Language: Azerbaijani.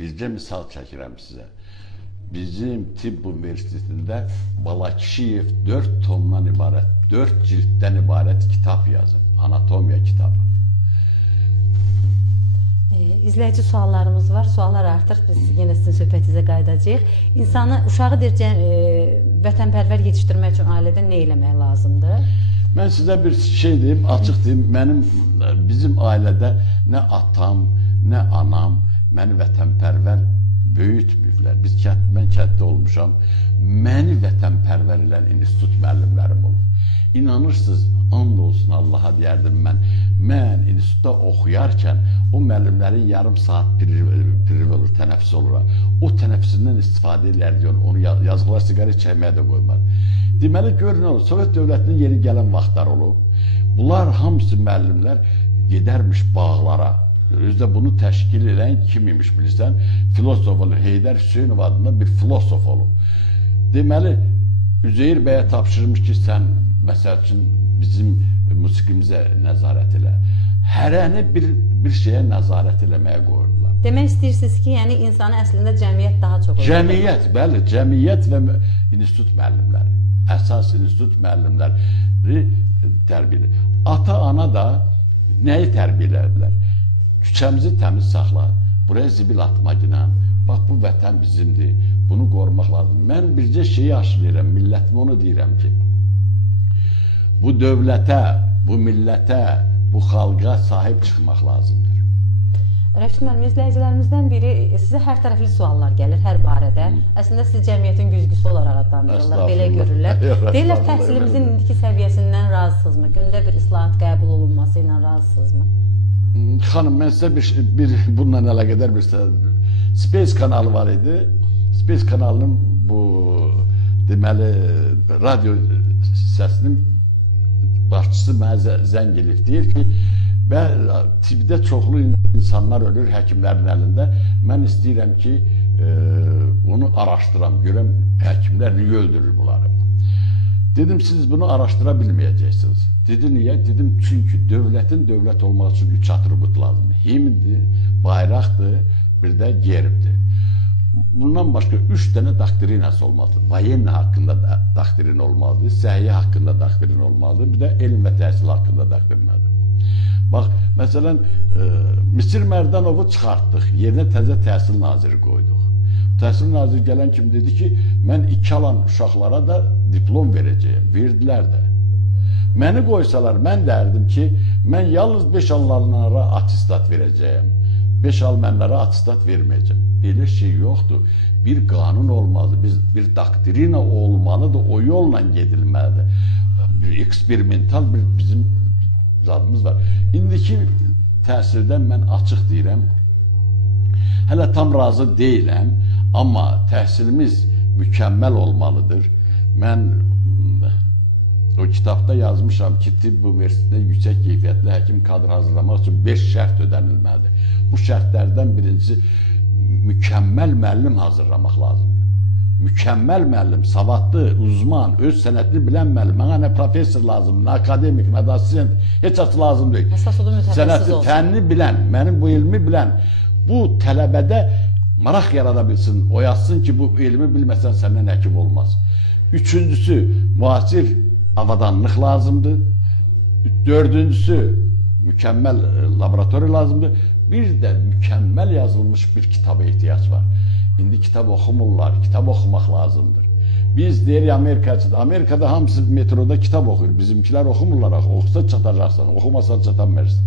Bircə misal çəkirəm sizə. Bizim tibb universitetində Balakişiyev 4 tomdan ibarət, 4 cilddən ibarət kitab yazır. Anatomiya kitabı. İzləyici suallarımız var. Suallar artır. Biz yenə sizin söhbətinizə qayıdacağıq. İnsanı, uşağı vətənpərvər yetişdirmək üçün ailədə nə eləmək lazımdır? Mən sizə bir şey deyim, açıq deyim. Bizim ailədə nə atam, nə anam məni vətənpərvər böyütməyiblər. Mən kənddə olmuşam. Məni vətənpərvər edən institut müəllimlərim olub. İnanırsınız, and olsun Allaha deyərdim mən. Mən institutda oxuyarkən o müəllimlərin yarım saat priv olur, tənəffüs olur. O tənəffüsündən istifadə edərdi, onu yazıqlar siqaret çəkməyə də qoymadı. Deməli, görün olur, Sovet dövlətinin yeri gələn vaxtlar olub. Bunlar hamısı müəllimlər gedərmiş bağlara. Özdə bunu təşkil edən kim imiş bilirsən? Filosof olur, Heydər Hüseynov adında bir filosof olub. Deməli, Üzeyir bəyə tapşırmış ki, sən məsəl üçün bizim musiqimizə nəzarət elə. Hərəni bir şeyə nəzarət eləməyə qoyurdular. Demək istəyirsiniz ki, yəni insanı əslində cəmiyyət daha çox olur. Cəmiyyət, bəli, cəmiyyət və institut müəllimləri. Əsas institut müəllimləri tərbiyə. Ata-ana da nəyi tərbiyə edilər? Küçəmizi təmiz saxla, buraya zibil atma ginən, bax bu vətən bizimdir, bunu qorumaq lazım. Mən bircə şeyi aşılayıram, millətimə onu deyirəm ki, bu dövlətə, bu millətə, bu xalqa sahib çıxmaq lazımdır. Rəşid müəllim, izləyicilərimizdən biri sizə hər tərəfli suallar gəlir, hər barədə. Əslində siz cəmiyyətin güzgüsü olaraq adlandırırlar, belə görürlər. Deyirlər, təhsilimizin indiki səviyyəsindən razısınızmı? Gündə bir islahat qəbul olunması ilə razısınızmı? Xanım, mən sizə bununla əlaqədar bir Space kanalı var idi. Space kanalının bu, deməli, radyo səsinin başçısı mənə zəng edib, deyir ki, tibbdə çoxlu insanlar ölür həkimlərin əlində. Mən istəyirəm ki, onu araşdıram, görəm həkimlər niyə öldürür bunları. Dedim, siz bunu araşdıra bilməyəcəksiniz. Dedi, niyə? Dedim, çünki dövlətin dövlət olmaq üçün 3 atribut lazımdır. Himndir, bayraqdır, bir də gerbdir. Bundan başqa 3 dənə doktrinası olmalıdır. Vayenna haqqında doktrin olmalıdır, səhiyyə haqqında doktrin olmalıdır, bir də elm və təhsil haqqında doktrinadır. Bax, məsələn, Misir Mərdanovu çıxartdıq, yerinə təzə təhsil naziri qoyduq. Təhsil naziri gələn kimi dedi ki, mən 2 alan uşaqlara da diplom verəcəyim, verdilər də. Məni qoysalar, mən dərdim ki, mən yalnız 5 alanlara atistat verəcəyim, 5 almanlara atistat verməyəcəm. Belə şey yoxdur. Bir qanun olmalıdır, bir doktrina olmalıdır, o yolla gedilməlidir. Eksperimental bir bizim zadımız var. İndiki təhsildən mən açıq deyirəm, hələ tam razı deyiləm, amma təhsilimiz mükəmməl olmalıdır. Mən o kitabda yazmışam ki, tibb universitetində yüksək keyfiyyətli həkim kadr hazırlamaq üçün 5 şərt ödənilməlidir. Bu şərtlərdən birincisi, mükəmməl müəllim hazırlamaq lazımdır. Mükəmməl müəllim, savadlı, uzman, öz sənətini bilən müəllim, mənə nə professor lazımdır, nə akademik, nə doçent, heç açı lazım deyil. Sənəti, fənni bilən, mənim bu ilmi bilən, bu tələbədə maraq yarada bilsin, oyatsın ki, bu ilmi bilməsən səndən həkim olmaz. Üçüncüsü, müasir avadanlıq lazımdır. Dördüncüsü, mükəmməl laboratoriya lazımdır. Bir də mükəmməl yazılmış bir kitaba ehtiyac var. İndi kitab oxumurlar, kitab oxumaq lazımdır. Biz deyirik Amerikada hamısı metroda kitab oxuyur. Bizimkilər oxumurlar, oxusa çatacaqsan, oxumasan çatanmərsən.